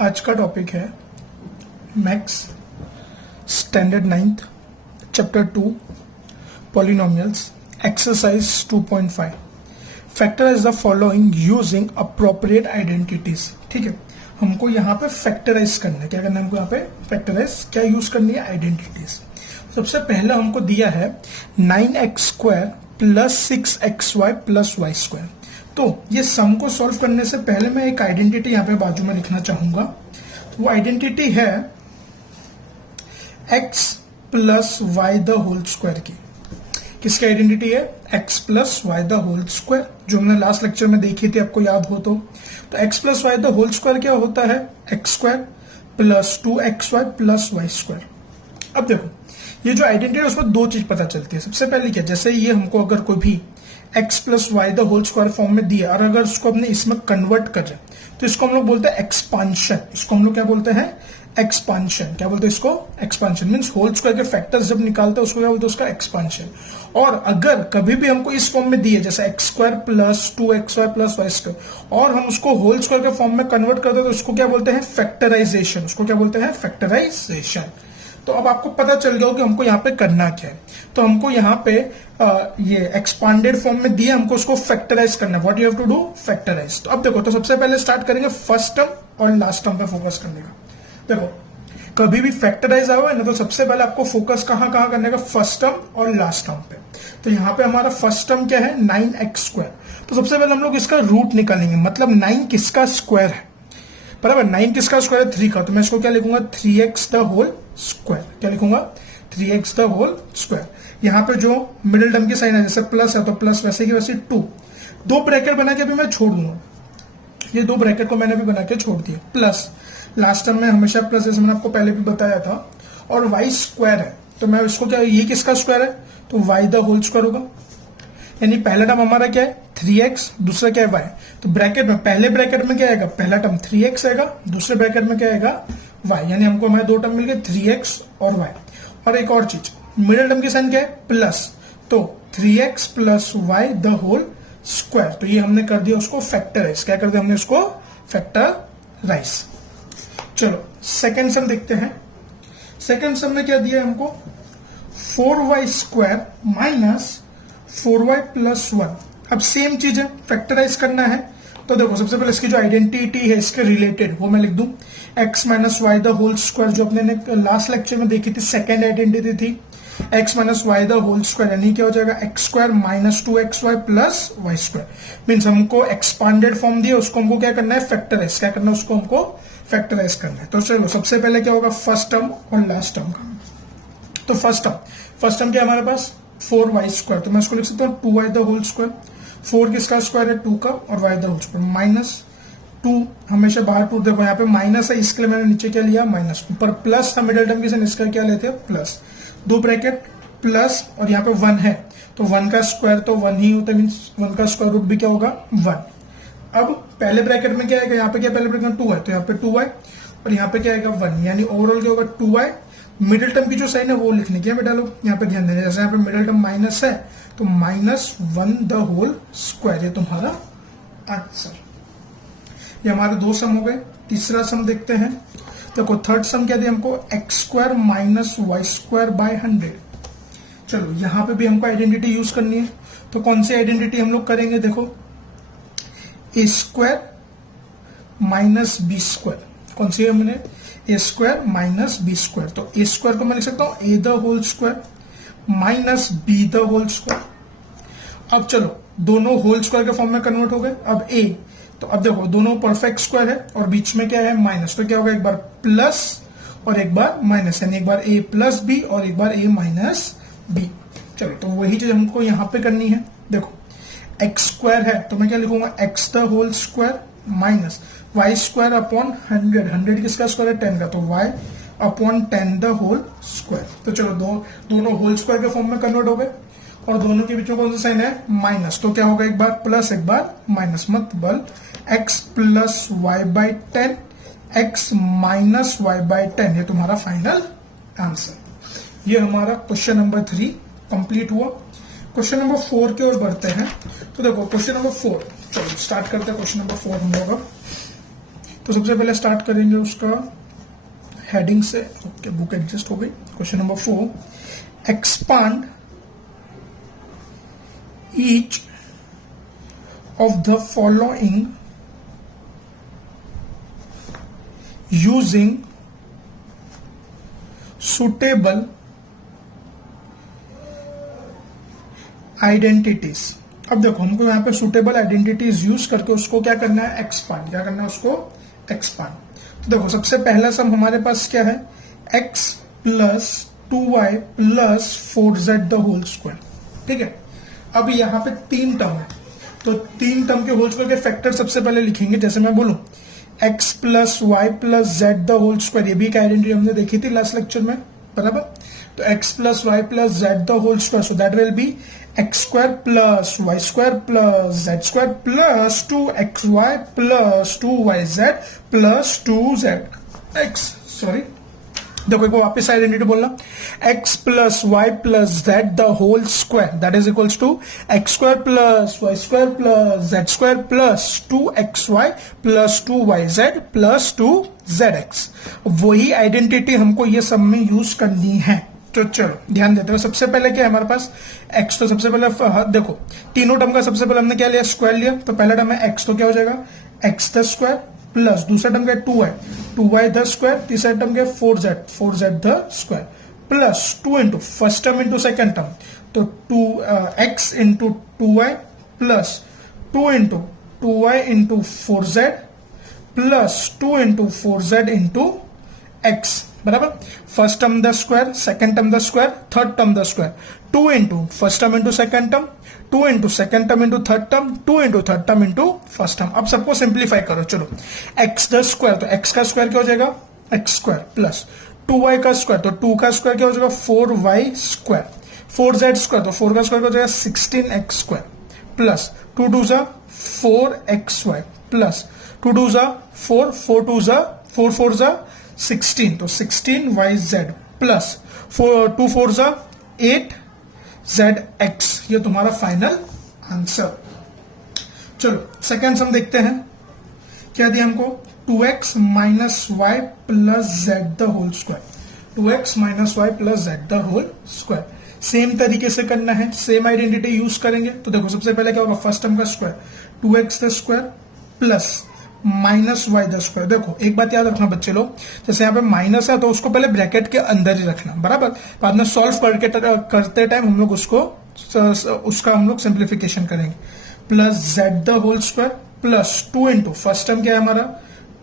आज का टॉपिक है maths standard 9th chapter 2 polynomials exercise 2.5 factorise the following using appropriate identities. ठीक है, हमको यहाँ पे फैक्टराइज करना है। क्या करना है हमको यहाँ पे? फैक्टराइज क्या यूज करनी है? आइडेंटिटीज। सबसे पहले हमको दिया है 9x² plus 6xy plus y square. तो ये सम को सॉल्व करने से पहले मैं एक आइडेंटिटी यहाँ पे बाजू में लिखना चाहूंगा। वो आइडेंटिटी है x plus y the whole square की। किसकी आइडेंटिटी है? x plus y the whole square, जो हमने लास्ट लेक्चर में देखी थी, आपको याद हो तो x plus y the whole square क्या होता है? x square plus 2xy plus y square. अब देखो, ये जो आइडेंटिटी है उसमें दो चीज पता चलती है। सबसे पहले क्या, जैसे ये हमको अगर कोई भी x plus y the whole square form में दिया और अगर उसको अपने इसमें कन्वर्ट करें तो इसको हम लोग बोलते हैं एक्सपांशन। इसको हम लोग क्या बोलते हैं? एक्सपांशन। क्या बोलते हैं इसको? एक्सपांशन। मींस होल स्क्वायर के फैक्टर्स जब निकालते हैं उसको क्या बोलते हैं? उसका एक्सपांशन। और अगर कभी भी हमको इस फॉर्म में दिए जैसे x square plus 2xy plus y square और हम उसको होल स्क्वायर के फॉर्म में कन्वर्ट करते हैं तो उसको क्या बोलते हैं? फैक्टराइजेशन। उसको क्या बोलते हैं? फैक्टराइजेशन। तो अब आपको पता चल गया हो कि हमको यहाँ पे करना क्या है। तो हमको यहाँ पे ये एक्सपांडेड फॉर्म में दिया, हमको उसको फैक्टराइज करना है। What you have to do? Factorise. तो अब देखो, तो सबसे पहले स्टार्ट करेंगे फर्स्ट टर्म और लास्ट टर्म पे फोकस करने का। देखो, कभी भी फैक्टराइज आओ है ना, तो सबसे पहले आपको फोकस कहाँ करने का? फर्स्ट टर्म और लास्ट टर्म पे। तो यहाँ पे हमारा फर्स्ट टर्म क्या है? 9x²। तो सबसे पहले हम लोग इसका रूट निकालेंगे, मतलब 9 किसका स्क्वायर है? बराबर, 9 किसका स्क्वायर है? 3 का। तो मैं इसको क्या लिखूंगा? 3x the whole square. क्या लिखूंगा? 3x the whole square. यहाँ पे जो मिडिल टर्म की साइन है, जैसे प्लस है तो प्लस वैसे की वैसे 2। दो ब्रैकेट बना के अभी मैं छोड़ दूंगा, ये दो ब्रैकेट को मैंने भी बना के छोड़ दिया। प्लस लास्ट टर्म में हमेशा प्लस, जैसे मैंने आपको पहले भी बताया था। और वाई स्क्वायर है तो मैं इसको क्या, ये किसका स्क्वायर है? तो वाई द होल स्क्वायर होगा। यानी पहला टर्म हमारा क्या है? 3x, दूसरा क्या है? y। तो ब्रैकेट में, पहले ब्रैकेट में क्या आएगा? पहला टर्म 3x आएगा, दूसरे ब्रैकेट में क्या आएगा? y। यानी हमको हमारे दो टर्म मिल गए, 3x और y। और एक और चीज, मिडिल टर्म की साइन क्या है? प्लस। तो 3x plus y the whole square. तो ये हमने कर दिया उसको फैक्टराइज। क्या कर दिया हमने उसको? फैक्टराइज। चलो सेकेंड सम देखते हैं। सेकेंड सम में क्या दिया है हमको? 4y² minus 4y plus 1। अब सेम चीज है, फैक्टराइज करना है। तो देखो, सबसे पहले इसकी जो आइडेंटिटी है इसके रिलेटेड वो मैं लिख दूं, x minus y the whole square, जो अपने ने लास्ट लेक्चर में देखी थी, सेकेंड आइडेंटिटी थी। x minus y the whole square यानी क्या हो जाएगा? x square minus 2xy plus y square. Means हमको एक्सपांडेड फॉर्म दिया, उसको हमको क्या करना है? फैक्टराइज। क्या करना है? उसको हमको फैक्टराइज करना है। तो चलो, सबसे पहले क्या होगा? फर्स्ट टर्म और लास्ट टर्म का। तो फर्स्ट टर्म क्या है हमारे पास? 4y²। तो मैं इसको लिख सकता हूँ 2y द होल स्क्वायर। 4 किसका स्क्वायर है? 2 का, और y the whole square minus 2। हमेशा बाहर 2, देखो यहाँ पे माइनस है इसके लिए मैंने नीचे क्या लिया? माइनस। ऊपर प्लस था मिडिल टर्म की साइन, इसका क्या लेते हैं? प्लस। दो ब्रैकेट प्लस और यहाँ पे 1 है तो 1 का स्क्वायर तो 1 ही होता है, मीन्स 1 का स्क्वायर रूट भी क्या होगा? 1। अब पहले ब्रैकेट में क्या आएगा? यहाँ पे क्या, पहले ब्रैकेट में 2 है तो यहाँ पे 2y और यहाँ पे क्या आएगा? 1। यानी ओवरऑल क्या होगा? 2y। मिडिल टर्म की जो साइन है वो लिखने की है बेटा लोग, यहाँ पे ध्यान देना। जैसे यहाँ पे मिडिल टर्म माइनस है तो -1 द होल स्क्वायर, ये तुम्हारा आंसर। ये हमारे दो सम हो गए। तीसरा सम देखते हैं। देखो, थर्ड सम क्या दिया हमको? x² minus y² bye 100। चलो, यहाँ पे भी हमको आइडेंटिटी यूज करनी है। तो कौन सी आइडेंटिटी हम लोग करेंगे? देखो, a² माइनस b²। कौन सी है? हमने a² माइनस b²। तो a² को मैं लिख सकता हूं a the whole square minus b the whole square. अब चलो, दोनों होल स्क्वायर के फॉर्म में कन्वर्ट हो गए। अब a, तो अब देखो दोनों परफेक्ट स्क्वायर है और बीच में क्या है? माइनस। तो क्या होगा? एक बार प्लस और एक बार माइनस, यानी एक बार a प्लस बी और एक बार a माइनस बी। चलो, तो वही चीज हमको यहाँ पे करनी है। देखो, x² है तो मैं क्या लिखूंगा? x the whole square minus y² upon 100। 100 किसका स्क्वायर है? 10 का, तो y upon 10 the whole square. तो चलो, दोनों होल स्क्वायर के फॉर्म में कन्वर्ट हो गए और दोनों के बीच में कौन सा साइन है? माइनस। तो क्या होगा? एक बार प्लस एक बार माइनस, मतलब x plus y by 10 x minus y by 10, ये तुम्हारा फाइनल आंसर। ये हमारा क्वेश्चन नंबर 3 कंप्लीट हुआ। क्वेश्चन नंबर 4 की ओर बढ़ते हैं। तो देखो, क्वेश्चन नंबर 4, चलो स्टार्ट करते हैं। क्वेश्चन नंबर 4 हम लोग अब तो सबसे पहले स्टार्ट करेंगे उसका हेडिंग से। ओके, बुक एडजस्ट हो गई। Question number 4, expand each of the following using suitable identities. अब देखो हमको यहाँ पे सुटेबल आइडेंटिटीज यूज करके उसको क्या करना है, एक्सपांड। क्या करना है उसको, एक्सपांड। तो देखो सबसे पहला सम हमारे पास क्या है, x plus 2y plus 4z the whole square. ठीक है, अब यहाँ पे 3 टर्म है, तो 3 टर्म के होल स्क्वायर के फैक्टर सबसे पहले लिखेंगे। जैसे मैं बोलूं x plus y plus z the whole square, ये भी एक आइडेंटिटी हमने देखी थी लास्ट लेक्चर में, बराबर। तो x plus y plus z the whole square, so that will be x square plus y square plus z square plus 2xy plus 2yz plus 2zx। Sorry, देखो एक बार वापस आइडेंटिटी बोलना, x plus y plus z the whole square that is equals to x square plus y square plus z square plus 2xy plus 2yz plus 2zx। वही identity हमको ये सब में यूज करनी है। तो चलो ध्यान देते हैं। सबसे पहले क्या है हमारे पास, x। तो सबसे पहले देखो तीनों टर्म का सबसे पहले हमने क्या लिया, स्क्वायर लिया। तो पहला टर्म है x, तो क्या हो जाएगा x द स्क्वायर प्लस दूसरा टर्म का 2y द स्क्वायर, तीसरा टर्म का 4z the square plus 2 into first term into second term, तो 2x into 2y plus 2 into 2y into 4z plus 2 into 4z into x, बराबर। First term the square, second term the square, third term the square, 2 into first term into second term, 2 into second term into third term, 2 into third term into first term. अब सबको simplify करो। चलो x the square, तो x का square क्या हो जाएगा, x square plus 2y का स्क्वायर, तो 2 का स्क्वायर क्या हो जाएगा 4y स्क्वायर, 4z स्क्वायर, तो 4 का स्क्वायर हो जाएगा 16x स्क्वायर प्लस 2 2 जा 4xy प्लस 2 2 जा 4, 4 2 जा 4 4 जा 16, तो 16yz प्लस 2 4 जा 8zx। ये तुम्हारा फाइनल आंसर। चलो सेकेंड सम देखते हैं, क्या दिया हमको, 2x minus y plus z the whole square, 2x minus y plus z the whole square. Same तरीके से करना है, सेम आइडेंटिटी यूज करेंगे। तो देखो सबसे पहले क्या होगा, फर्स्ट टर्म का square 2x the square plus minus y the square. देखो एक बात याद रखना बच्चे लोग, जैसे यहाँ पे माइनस है तो उसको पहले ब्रैकेट के अंदर ही रखना, बराबर। बाद में सॉल्व करते टाइम हम लोग उसका हम लोग सिंप्लीफिकेशन करेंगे। Plus z the whole square plus 2 into first term क्या है हमारा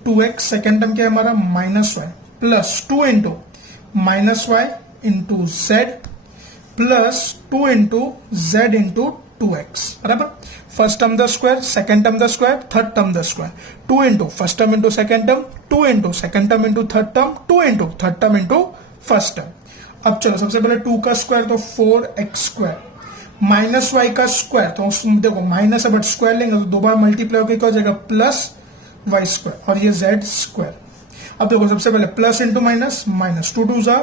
2x, सेकेंड टर्म क्या है हमारा minus y plus 2 into minus y into z plus 2 into z into 2x, बराबर। First term the square, second term the square, third term the square, 2 into first term into second term, 2 into second term into third term, 2 into third term into first term. अब चलो सबसे पहले 2 का square तो 4x square minus Y का square, तो देखो minus है बट स्क्वायर लेंगे तो 2 बार मल्टीप्लाई होकर क्या हो जाएगा प्लस वाई स्क्वायर, और ये जेड स्क्वायर। अब देखो सबसे पहले प्लस इंटू माइनस, माइनस 2 2 जा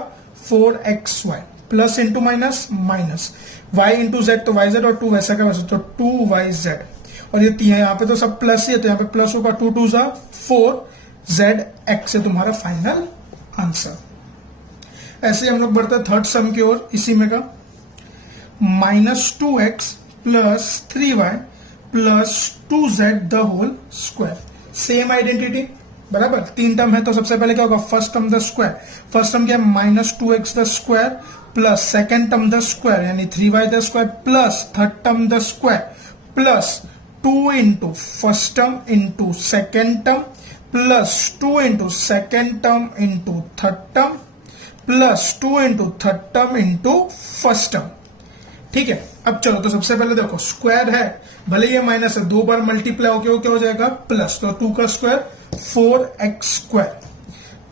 4xy plus into minus minus y into Z, तो वाई जेड और 2 वैसा का वैसा, तो 2yz। और ये यहाँ पे तो सब प्लस ही है, तो यहाँ पे प्लस होगा 2 2 जा 4zx है तुम्हारा फाइनल आंसर। ऐसे हम लोग बढ़ते हैं थर्ड सम की ओर। इसी में का minus 2x plus 3y plus 2z the whole square. Same identity, बराबर। 3 टर्म है तो सबसे पहले क्या होगा, first term the square, first term क्या है minus 2x the square plus second term the square यानी 3y the square plus third term the square plus 2 into first term into second term plus 2 into second term into third term plus 2 into third term into first term. ठीक है, अब चलो तो सबसे पहले देखो square है, भले ये माइनस है, 2 बार मल्टीप्लाई होकर क्या हो जाएगा प्लस, तो 2 का स्क्वायर 4x स्क्वायर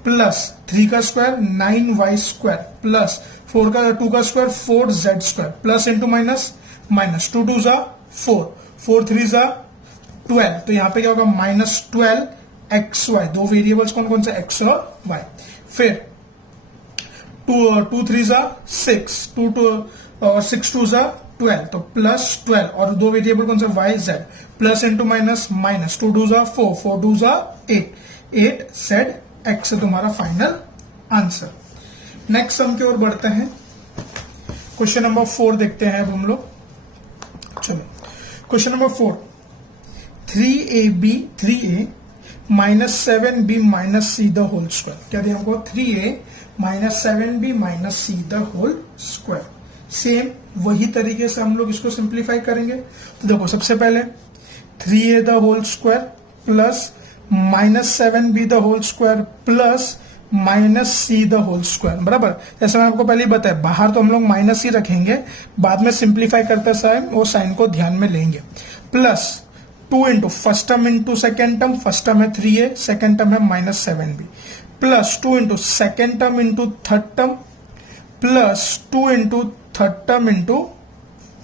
प्लस 3 का स्क्वायर 9y स्क्वायर प्लस 2 का square 4z square plus into minus minus 2 2 जा 4, 4 3 जा 12, तो यहाँ पे क्या होगा माइनस 12xy। 2 वेरिएबल्स कौन कौन से, x और y। फिर 2 3 जा 6, 6 2 जा 12, तो प्लस 12, और 2 वेरिएबल कौन से y z, plus into minus minus 2 2 जा 4, 4 2 जा 8, 8zx से तुम्हारा फाइनल आंसर। नेक्स्ट सम की ओर बढ़ते हैं। क्वेश्चन नंबर 4 देखते हैं अब हम लोग। चलो question number 4, 3a minus 7b minus c the whole square. क्या दिया हमको? 3a minus 7b minus c the whole square. Same वही तरीके से हम लोग इसको सिंप्लीफाई करेंगे। तो देखो सबसे पहले 3a the whole square plus minus 7b the whole square plus minus c the whole square, बराबर। जैसे मैंने आपको पहले ही बताया, बाहर तो हम लोग माइनस ही रखेंगे, बाद में सिंप्लीफाई करते समय वो साइन को ध्यान में लेंगे। Plus 2 into first term into second term, first term है 3a, सेकेंड टर्म है minus 7b, plus 2 into second term into third term, plus 2 into third term into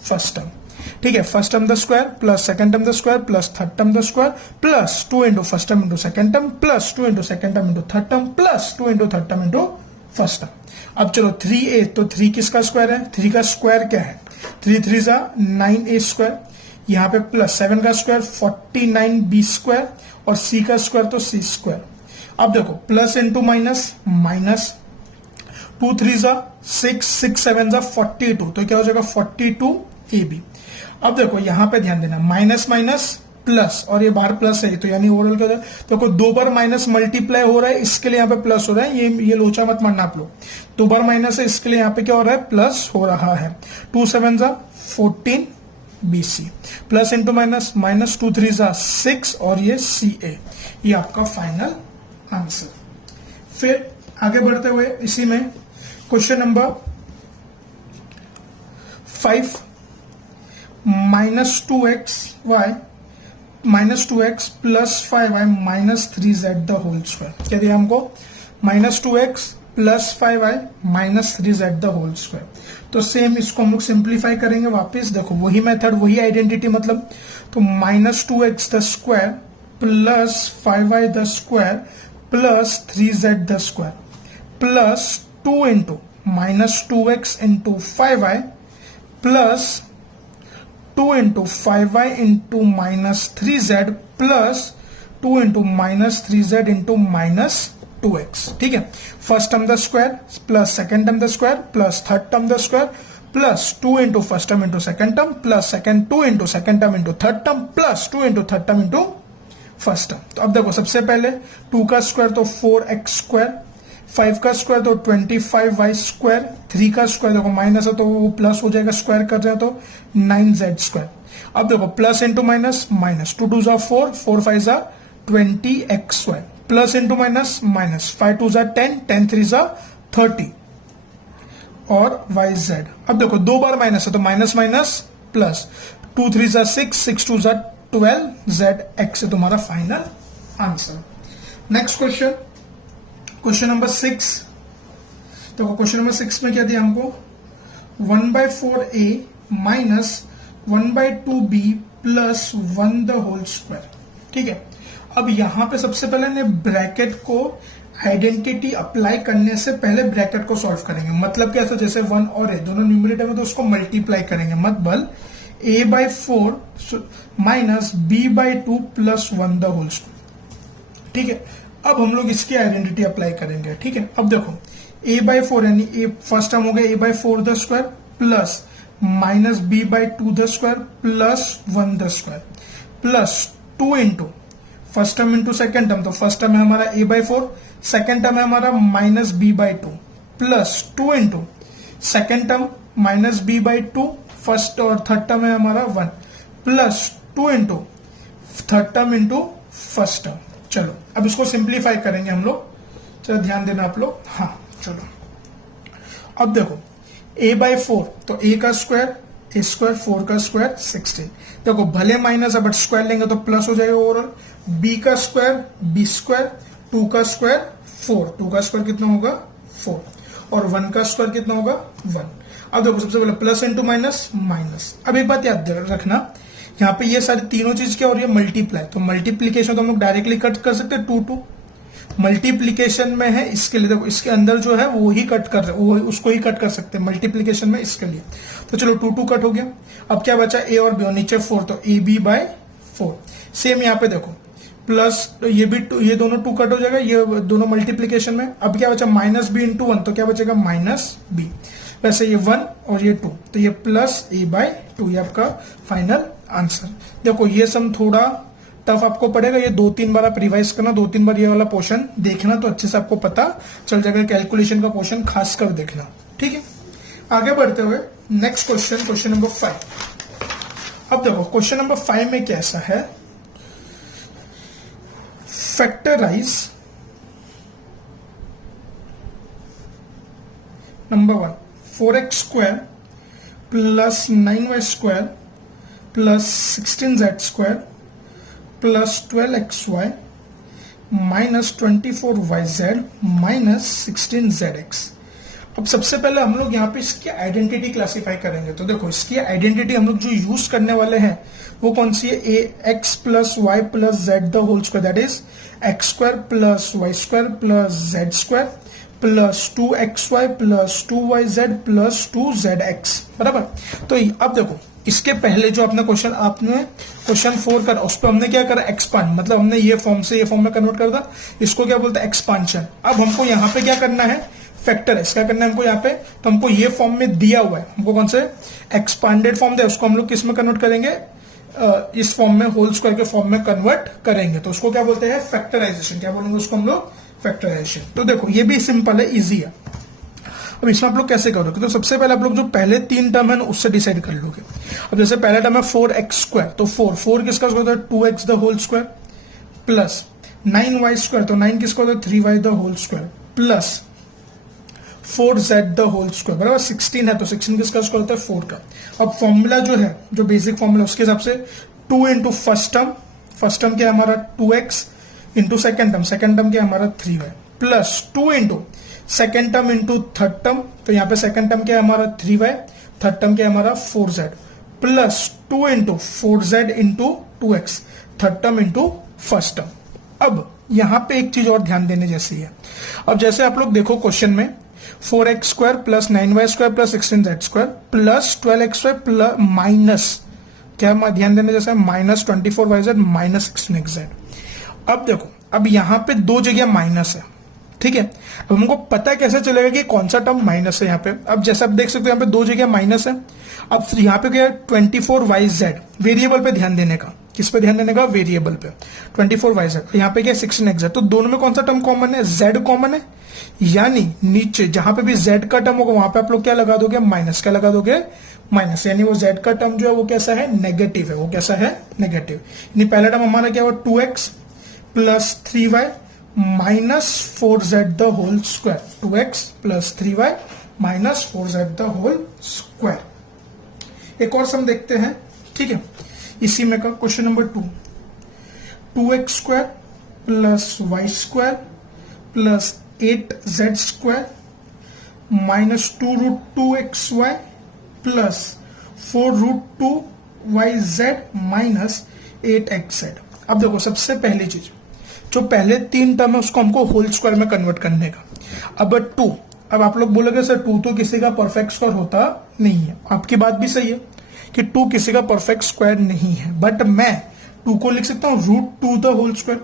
first term. ठीक है, first term the square plus second term the square plus third term the square plus 2 into first term into second term plus 2 into second term into third term plus 2 into third term into first term. अब चलो 3a, तो 3 किसका square है? 3 का square क्या है? 3 3 जा 9a square, यहाँ पे प्लस 7 का स्क्वायर 49b स्क्वायर और c का स्क्वायर तो c स्क्वायर। अब देखो प्लस इंटू माइनस, माइनस 2 3 जा 6, 6 7 जा 42, तो क्या हो जाएगा 42ab। अब देखो यहां पे ध्यान देना, माइनस माइनस प्लस और ये बाहर प्लस है, तो यानी ओवरऑल क्या हो जाए? तो कोई 2 बार माइनस मल्टीप्लाई हो रहा है, इसके लिए यहाँ पे प्लस हो रहा है। ये लोचा मत मारना आप लोग, 2 बार माइनस है, इसके लिए यहाँ पे क्या हो रहा है? प्लस हो रहा है। 2 7 जा 14 BC plus into minus, minus 2 3 जा 6 और ये CA, ये आपका फाइनल आंसर। फिर आगे बढ़ते हुए इसी में question number 5, minus 2xy minus 2x plus 5y minus 3z the whole square. क्या दिया हमको? Minus 2x plus 5y minus 3z the whole square. तो सेम इसको हम लोग सिंप्लीफाई करेंगे वापस। देखो वही मेथड, वही आइडेंटिटी, मतलब तो minus 2x the square plus 5y the square plus 3z the square plus 2 into minus 2x into 5y plus 2 into 5y into minus 3z plus 2 into minus 3z into minus 2x। ठीक है, first term the square plus second term the square plus third term the square plus 2 into first term into second term plus 2 into second term into third term plus 2 into third term into first term. तो अब देखो सबसे पहले 2 का square तो 4x square, 5 का square तो 25y square, 3 का स्क्वायर देखो माइनस है तो वो प्लस हो जाएगा, स्क्वायर कर रहे हैं तो 9z स्क्वायर। अब देखो प्लस इंटू माइनस, माइनस 2 2 जा 4, 4 5 जा 20x square plus into minus, minus 5 2 जा 10, 10 3 जा 30 और yz। अब देखो 2 बार माइनस है तो माइनस माइनस प्लस 2 3 जा 6, 6 2 जा 12, zx से तुम्हारा final answer. Next question, question number 6। तो क्वेश्चन नंबर 6 में क्या दिया हमको? 1/4a minus 1/2b plus 1 the whole square. ठीक है, अब यहां पे सबसे पहले ने ब्रैकेट को आइडेंटिटी अप्लाई करने से पहले ब्रैकेट को सॉल्व करेंगे। मतलब क्या था, जैसे 1 और a दोनों न्यूमरेटर में तो उसको मल्टीप्लाई करेंगे। मतलब a/4 minus b/2 plus 1 the whole square. ठीक है, अब हम लोग इसकी आइडेंटिटी अप्लाई करेंगे। ठीक है, अब देखो a/4 यानी a फर्स्ट टर्म हो गया a/4 the square plus minus b/2 the square plus 1 the square plus 2 into first term into second term, तो फर्स्ट टर्म है हमारा a/4, सेकेंड टर्म है हमारा minus b/2 plus 2 into second term minus b/2, first और third term है हमारा 1 plus 2 into third term into first term. चलो अब इसको सिंप्लीफाई करेंगे हम लोग, चलो ध्यान देना आप लोग। हाँ चलो अब देखो a/4 तो a का स्क्वायर a स्क्वायर, 4 का स्क्वायर 16। देखो भले माइनस है बट स्क्वायर लेंगे तो प्लस हो जाएगा ओवरऑल। b का स्क्वायर b स्क्वायर, 2 का स्क्वायर 4, 2 का स्क्वायर कितना होगा 4 और 1 का स्क्वायर कितना होगा 1। अब देखो सबसे पहले प्लस इंटू माइनस माइनस। अब एक बात याद रखना, यहाँ पे ये सारी तीनों चीज क्या हो रही है मल्टीप्लाई, तो मल्टीप्लीकेशन तो हम लोग डायरेक्टली कट कर सकते हैं 2 2। मल्टीप्लीकेशन में है इसके लिए, देखो इसके अंदर जो है वो ही कट कर, वो उसको ही कट कर सकते हैं मल्टीप्लीकेशन में इसके लिए। तो चलो 2 2 कट हो गया। अब क्या बचा a और b और नीचे 4, तो ab/4। सेम यहाँ पे देखो प्लस ये भी ये दोनों 2 कट हो जाएगा, ये दोनों मल्टीप्लीकेशन में। अब क्या बचा माइनस बी इंटू 1, तो क्या बचेगा माइनस बी। वैसे ये 1 और ये 2, तो ये प्लस a बाई 2, ये आपका फाइनल आंसर। देखो ये सम थोड़ा टफ आपको पड़ेगा, ये 2-3 बार आप रिवाइज करना, 2-3 बार ये वाला पोर्शन देखना, तो अच्छे से आपको पता चल जाएगा। कैलकुलेशन का पोर्शन खास कर देखना, ठीक है। आगे बढ़ते हुए नेक्स्ट क्वेश्चन, क्वेश्चन नंबर 5। अब देखो क्वेश्चन नंबर 5 में कैसा है, factorise number 1 4x square plus 9y square plus 16z square plus 12xy minus 24yz minus 16zx। अब सबसे पहले हम लोग यहाँ पे इसकी आइडेंटिटी क्लासिफाई करेंगे। तो देखो इसकी आइडेंटिटी हम लोग जो यूज करने वाले हैं वो कौन सी है, a x plus y plus z the whole square, that is x square plus y square plus z square plus 2xy plus 2yz plus 2zx, बराबर। तो अब देखो इसके पहले जो अपना आपने क्वेश्चन 4 करा, उस पर हमने क्या करा, एक्सपांड, मतलब हमने ये फॉर्म से ये फॉर्म में कन्वर्ट कर दिया, इसको क्या बोलते हैं, एक्सपांशन। अब हमको यहाँ पे क्या करना है, फैक्टराइज क्या करना है हमको यहाँ पे, तो हमको ये फॉर्म में दिया हुआ है, हमको कौन से एक्सपांडेड फॉर्म दे, उसको हम लोग किस में कन्वर्ट करेंगे, इस फॉर्म में, होल स्क्वायर के फॉर्म में कन्वर्ट करेंगे। तो उसको क्या बोलते हैं, फैक्टराइजेशन। क्या बोलेंगे उसको हम लोग, फैक्टराइजेशन। तो देखो ये भी सिंपल है, इजी है। अब इसमें आप लोग कैसे करोगे, तो सबसे पहले आप लोग जो पहले 3 टर्म है ना उससे डिसाइड कर लोगे। अब जैसे पहला टर्म है 4x स्क्वायर, तो 4 किसका स्क्वायर होता है, 2x the whole square plus 9y square, तो 9 किसका होता है, 3y the whole square plus 4z the whole square, बराबर। 16 है तो 16 किसका स्क्वायर होता है, 4 का। अब फॉर्मूला जो है, जो बेसिक फॉर्मूला उसके हिसाब से 2 इंटू फर्स्ट टर्म क्या है हमारा 2x इंटू सेकेंड टर्म क्या है हमारा 3y plus 2 into second term into third term, तो यहाँ पे सेकेंड टर्म क्या है हमारा 3y, थर्ड टर्म क्या है हमारा 4z plus 2 into 4z into 2x, third term into first term. अब यहाँ पे एक चीज और ध्यान देने जैसी है। अब जैसे आप लोग देखो क्वेश्चन में 4x square plus 9y square plus 16z square plus 12xy plus minus क्या ध्यान देने जैसा है, माइनस 24yz माइनस 16xz। अब देखो अब यहाँ पे 2 जगह माइनस है, ठीक है। अब हमको पता कैसे चलेगा कि कौन सा टर्म माइनस है यहाँ पे। अब जैसे आप देख सकते हो यहाँ पे 2 जगह माइनस है। अब यहाँ पे क्या है 24yz, वेरिएबल पे ध्यान देने का, किस पे ध्यान देने का, वेरिएबल पे 24yz। यहाँ पे क्या 16x, तो दोनों में कौन सा टर्म कॉमन है, z कॉमन है, यानी नीचे जहां पे भी z का टर्म होगा वहां पे आप लोग क्या लगा दोगे, माइनस। क्या लगा दोगे, माइनस, यानी वो z का टर्म जो है वो कैसा है, नेगेटिव है, वो कैसा है, नेगेटिव। यानी पहला टर्म हमारा क्या हुआ 2x plus 3y minus 4z the whole square, 2x plus 3y minus 4z the whole square. एक और सम देखते हैं, ठीक है, इसी में का question number 2, 2x square plus y square plus 8z square minus 2 root 2xy plus 4 root 2yz minus 8xz। अब देखो सबसे पहली चीज, जो पहले 3 टर्म है उसको हमको होल स्क्वायर में कन्वर्ट करने का। अब 2, अब आप लोग बोलोगे सर 2 तो किसी का परफेक्ट स्क्वायर होता नहीं है। आपकी बात भी सही है कि 2 किसी का परफेक्ट स्क्वायर नहीं है, बट मैं 2 को लिख सकता हूँ रूट 2 द होल स्क्वायर,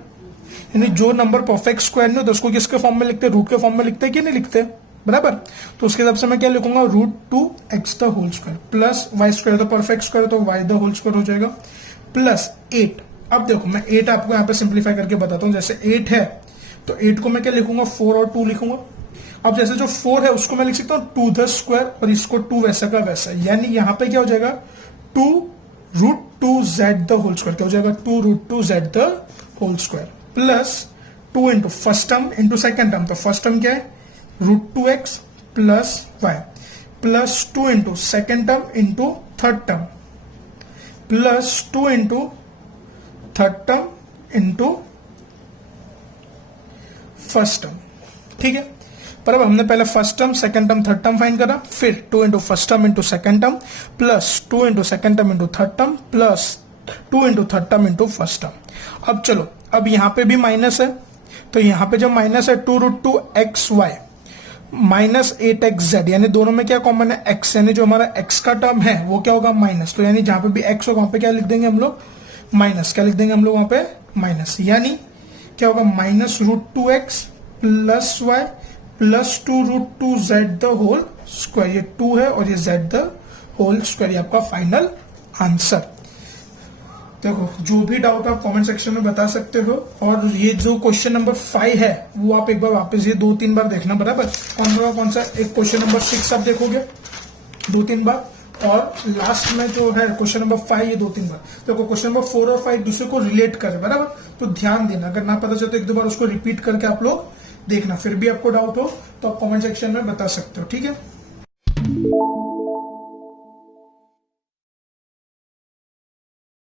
यानी जो नंबर परफेक्ट स्क्वायर नहीं होता उसको किसके फॉर्म में लिखते हैं, रूट के फॉर्म में लिखते हैं कि नहीं लिखते, बराबर। तो उसके हिसाब से मैं क्या लिखूंगा, root 2x the whole square plus y square, तो परफेक्ट स्क्वायर तो y द होल स्क्वायर हो जाएगा प्लस 8। अब देखो मैं 8 आपको यहाँ पे सिंप्लीफाई करके बताता हूँ। जैसे 8 है तो 8 को मैं क्या लिखूंगा, 4 और 2 लिखूंगा। अब जैसे जो 4 है उसको मैं लिख सकता हूँ 2 द स्क्वायर, और इसको 2 वैसा का वैसा, यानी यहाँ पे क्या हो जाएगा 2 root 2z the whole square, क्या हो जाएगा 2 root 2z the whole square plus 2 into first term into second term, तो फर्स्ट टर्म क्या है root 2x plus y plus 2 into second term into third term plus 2 into third term into first term, ठीक है। पर अब हमने पहले first term second term third term find करा, फिर 2 into first term into second term plus 2 into second term into third term plus 2 into third term into first term. अब चलो अब यहां पे भी माइनस है, तो यहां पे जब माइनस है 2 रूट 2xy माइनस 8xz, यानी दोनों में क्या कॉमन है, x, यानी जो हमारा x का टर्म है वो क्या होगा माइनस। तो यानी जहां पे भी x होगा वहां पे क्या लिख देंगे हम लोग, माइनस। क्या लिख देंगे हम लोग वहां पे, माइनस, यानी क्या होगा, -√2x plus y plus 2√2z the whole square. ये 2 है और ये z द होल स्क्वायर, ये आपका फाइनल आंसर। देखो जो भी डाउट आप कमेंट सेक्शन में बता सकते हो, और ये जो क्वेश्चन नंबर 5 है वो आप एक बार वापस ये 2-3 बार देखना, बराबर। कौन सा एक क्वेश्चन नंबर 6 आप देखोगे 2-3 बार, और लास्ट में जो है क्वेश्चन नंबर 5 ये 2-3 बार। देखो क्वेश्चन नंबर 4 और 5 दूसरे को रिलेट करे, बराबर। तो ध्यान देना, अगर ना पता चले तो 1-2 बार उसको रिपीट करके आप लोग देखना। फिर भी आपको डाउट हो तो आप कमेंट सेक्शन में बता सकते हो, ठीक है।